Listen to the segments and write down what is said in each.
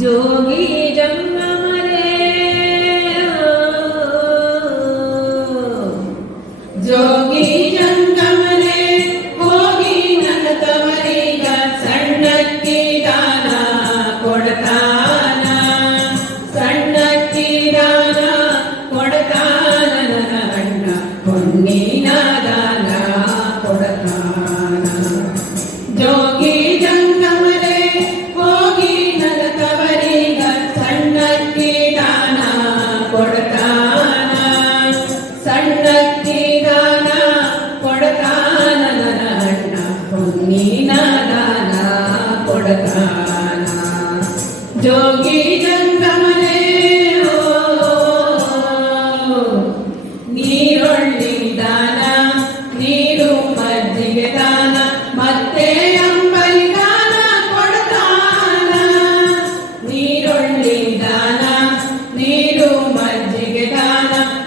যোগী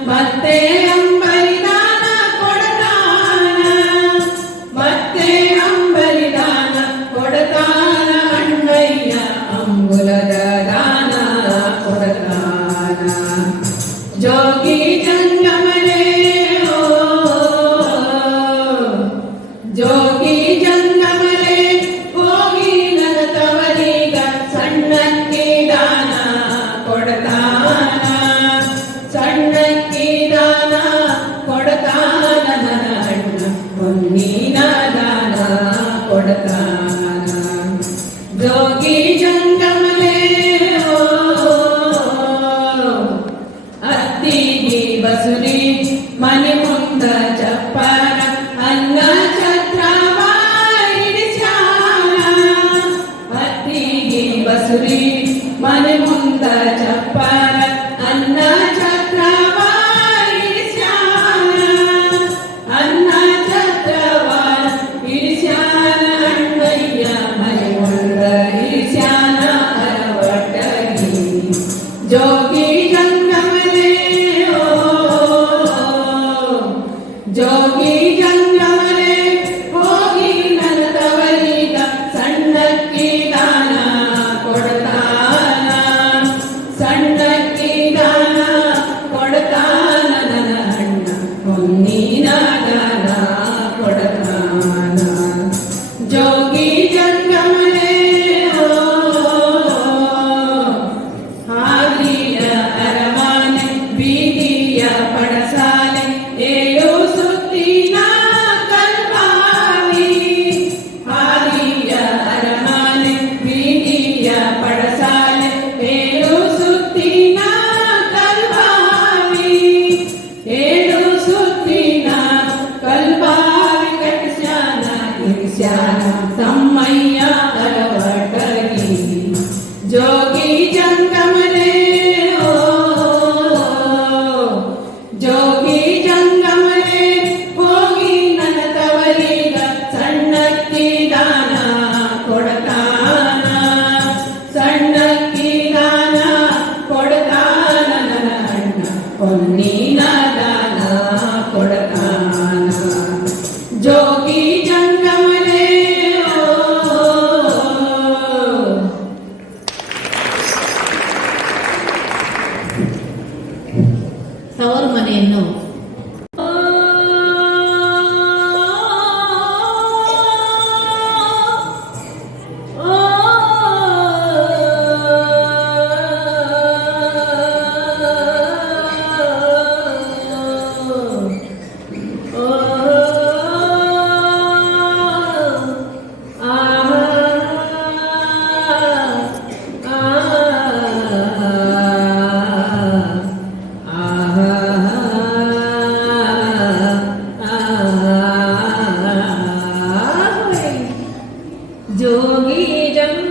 bater. కొడకా. যোগী জন্ম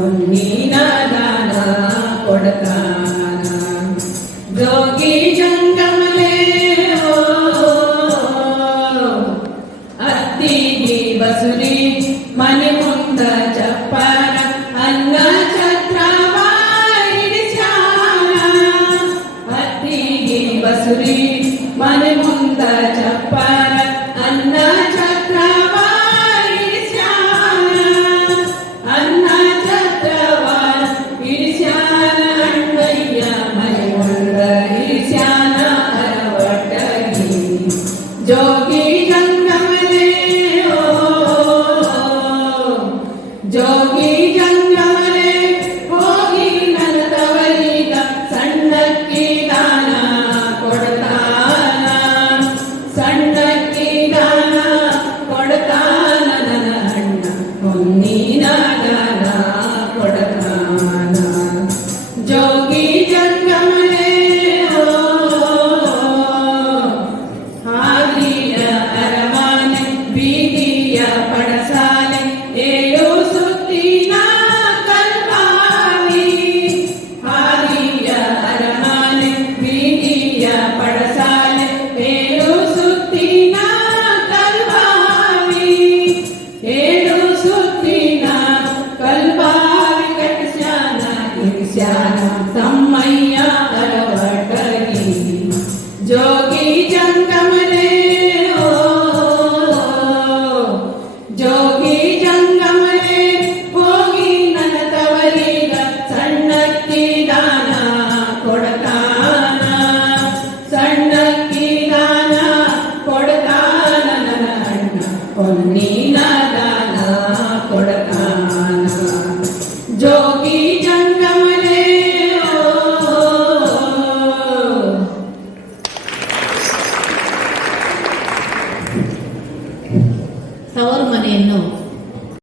కొన్ని